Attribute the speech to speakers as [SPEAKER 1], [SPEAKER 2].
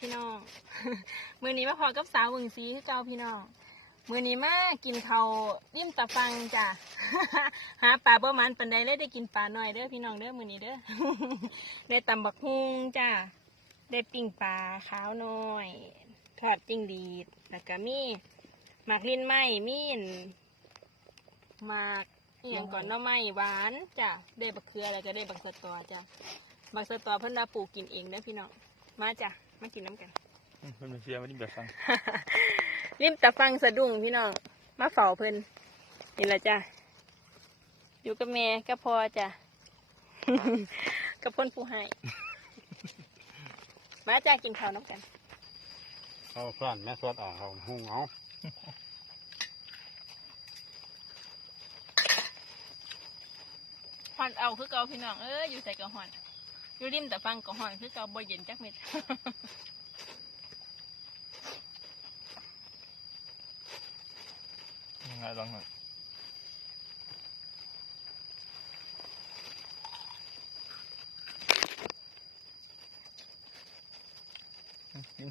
[SPEAKER 1] พี่น้องมือนี้มาพอกับสาววึงซีคือเก่าพี่น้องมือนี้มากินเขายิ้มตะฟังจ้ะหาปลาประมาณปันใดเลยได้กินปลาหน่อยเด้อพี่น้องเด้อมือนี้เด้อได้ตำบักฮุงจ้ะได้ปิ้งปลาขาวหน้อยทอดจิ้งหรีดแล้วก็มีหมากลิ้นไหมมีนหมากเอหย่างก่อนหน้อไม้หวานจ้ะได้บักเขือแล้วก็ได้บักสะตอจ้ะบักสะตอเพิ่นมาปลูกกินเองเด้พี่น้อง มาจ้ะ มากินน้ำกัน
[SPEAKER 2] อืมมันเป็นเสียไม่ได้แบบฟัง
[SPEAKER 1] ริมตะฟังสะดุ้งพี่น้อง มาเฝ้าเพิ่นนี่แหละจ้ะ อยู่กับแม่กับพ่อจ้ะ กับพ่นผู้ให้ มาจ้ากินข้าวน้ำกัน
[SPEAKER 3] เขาพลานแม่สวดอ่างเขาหุงเอา
[SPEAKER 1] หอนเอาคือเกาพี่น้อง เอ้ยอยู่ใส่กระหอน อยู่ริมตะฟังกระหอนคือเกาบ่เย็นจักเม็ด
[SPEAKER 2] ยังไงลองหน่อยอืมกิน